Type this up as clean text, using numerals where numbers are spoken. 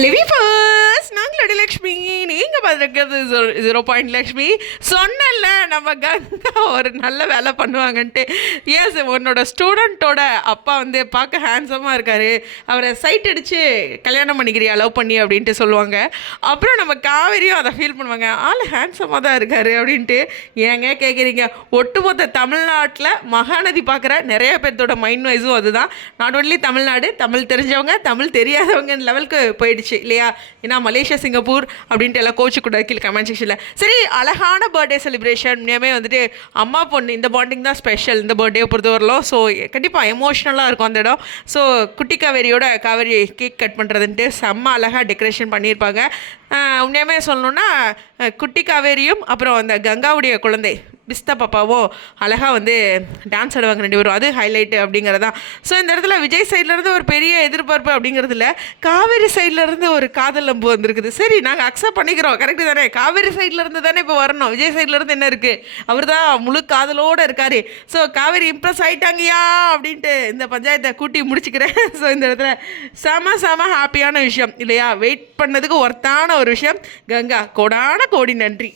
லிவிஃபர்ஸ் நாங்களோட லக்ஷ்மி, நீங்கள் பார்த்துருக்கிறது 0 லக்ஷ்மி. சொன்னல நம்ம கங்கா ஒரு நல்ல வேலை பண்ணுவாங்கன்ட்டு. எஸ், உன்னோட ஸ்டூடெண்ட்டோட அப்பா வந்து பார்க்க ஹேண்ட்ஸமாக இருக்கார், அவரை சைட் அடித்து கல்யாணம் பண்ணிக்கிறியா லவ் பண்ணி அப்படின்ட்டு சொல்லுவாங்க. அப்புறம் நம்ம காவேரியும் அதை ஃபீல் பண்ணுவாங்க, ஆள் ஹேண்ட்ஸமாக தான் இருக்கார் அப்படின்ட்டு. ஏங்க கேட்குறீங்க, ஒட்டுமொத்த தமிழ்நாட்டில் மகாநதி பார்க்குற நிறைய பேர்த்தோட மைண்ட் வைஸும் அதுதான். நாட் ஒன்லி தமிழ்நாடு, தமிழ் தெரிஞ்சவங்க தமிழ் தெரியாதவங்க லெவலுக்கு போயிடுச்சு இல்லையா? ஏன்னா மலேசியா சிங்கப்பூர் அப்படின்ட்டு எல்லாம் கோச்சு கூட கீழே கமெண்ட் செக்ஷனில். சரி, அழகான பர்த்டே செலிப்ரேஷன். இனிமே வந்துட்டு அம்மா பொண்ணு இந்த பாண்டிங் தான் ஸ்பெஷல் இந்த பர்த்டே பொறுத்தவரையிலும். ஸோ கண்டிப்பாக எமோஷ்னலாக இருக்கும் அந்த இடம். ஸோ குட்டி காவேரியோட காவேரி கேக் கட் பண்ணுறதுன்ட்டு செம்ம அழகாக டெக்கரேஷன் பண்ணியிருப்பாங்க. உண்மையுமே சொல்லணுன்னா குட்டி காவேரியும் அப்புறம் அந்த கங்காவுடைய குழந்தை பிஸ்தா பாப்பாவும் அழகாக வந்து டான்ஸ் ஆடுவாங்க ரெண்டு பேரும். அது ஹைலைட்டு அப்படிங்கிறதான். ஸோ இந்த இடத்துல விஜய் சைட்லேருந்து ஒரு பெரிய எதிர்பார்ப்பு அப்படிங்கிறது இல்லை, காவேரி சைட்லேருந்து ஒரு காதல் நம்பு வந்திருக்குது. சரி, நாங்கள் அக்செப்ட் பண்ணிக்கிறோம், கரெக்டு தானே? காவேரி சைட்லேருந்து தானே இப்போ வரணும், விஜய் சைட்லேருந்து என்ன இருக்குது? அவர் தான் முழு காதலோடு இருக்கார். ஸோ காவேரி இம்ப்ரெஸ் ஆகிட்டாங்கயா அப்படின்ட்டு இந்த பஞ்சாயத்தை கூட்டி முடிச்சுக்கிறேன். ஸோ இந்த இடத்துல செம ஹாப்பியான விஷயம் இல்லையா? வெயிட் பண்ணதுக்கு ஒர்த்தான ஒரு விஷயம். கங்கா கோடான கோடி நன்றி.